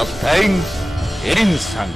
Алтайн энэ сан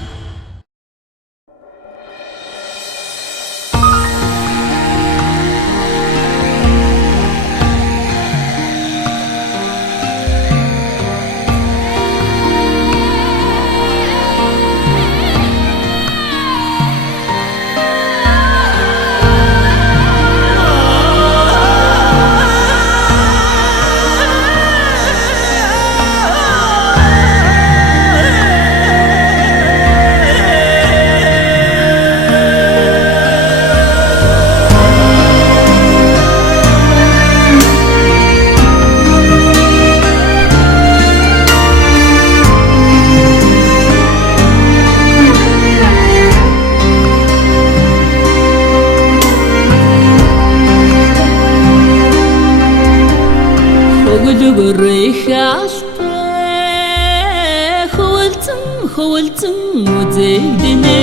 хөвөлцөн үзэгдэнэ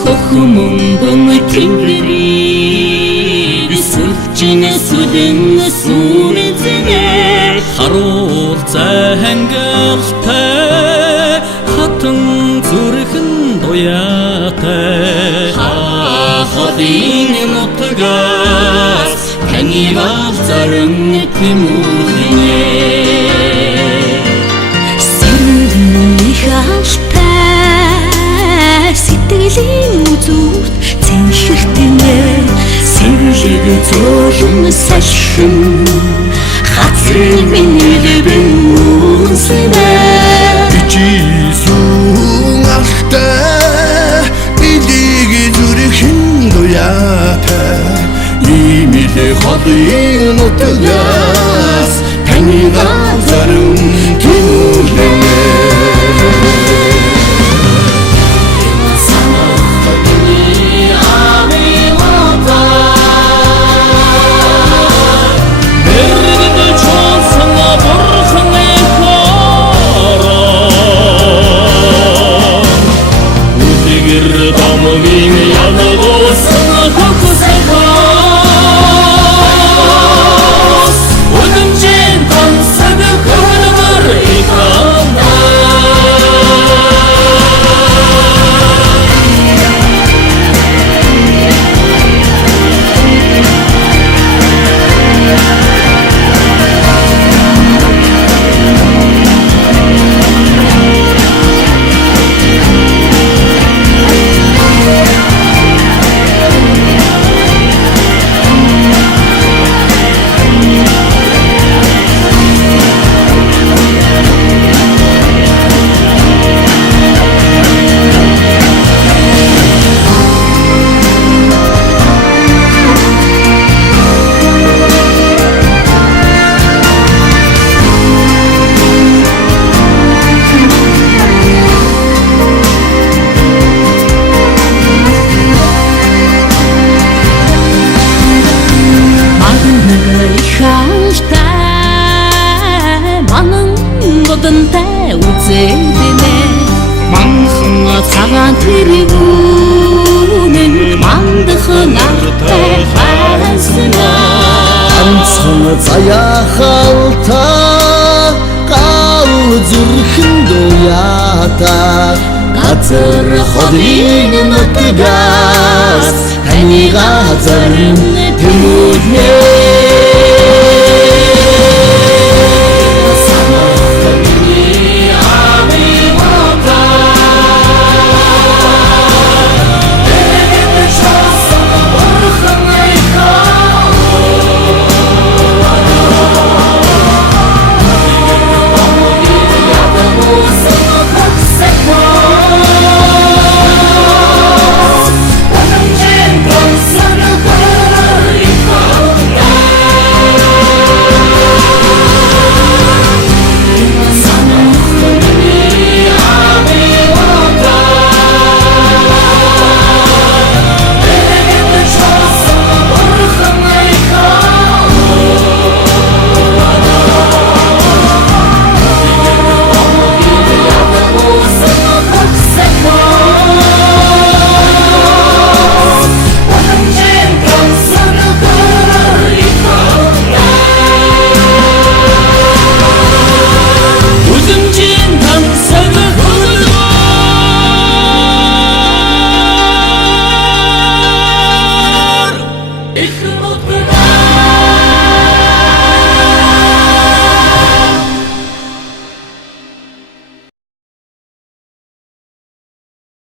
хөхмөнгөн тэнгэрийг сүлжинэ сүлэн сүнэзэнэ харуулцай хангалтай хатан зүрхэн дуяатай хахадын нутгаас таныг зарим тэмүүлнэ сэтгэлийн үзүүрт цэнхэртэнэ сэржиг зөөлөн салшин хацрын миний лэбэн үнсэнэ бичисүүн алтай бидийг зүрхэн дуяатай имидэ хотын нутгаас таныг зарим тэмүүлнэ үзэгдэнэ манхан цагаан тэргүүнэн мандах нартай хайсна ганцхан заяхалтай гал зүрхэн дуяатай газар ходын нутгаас таныг зарим тэмүүлнэ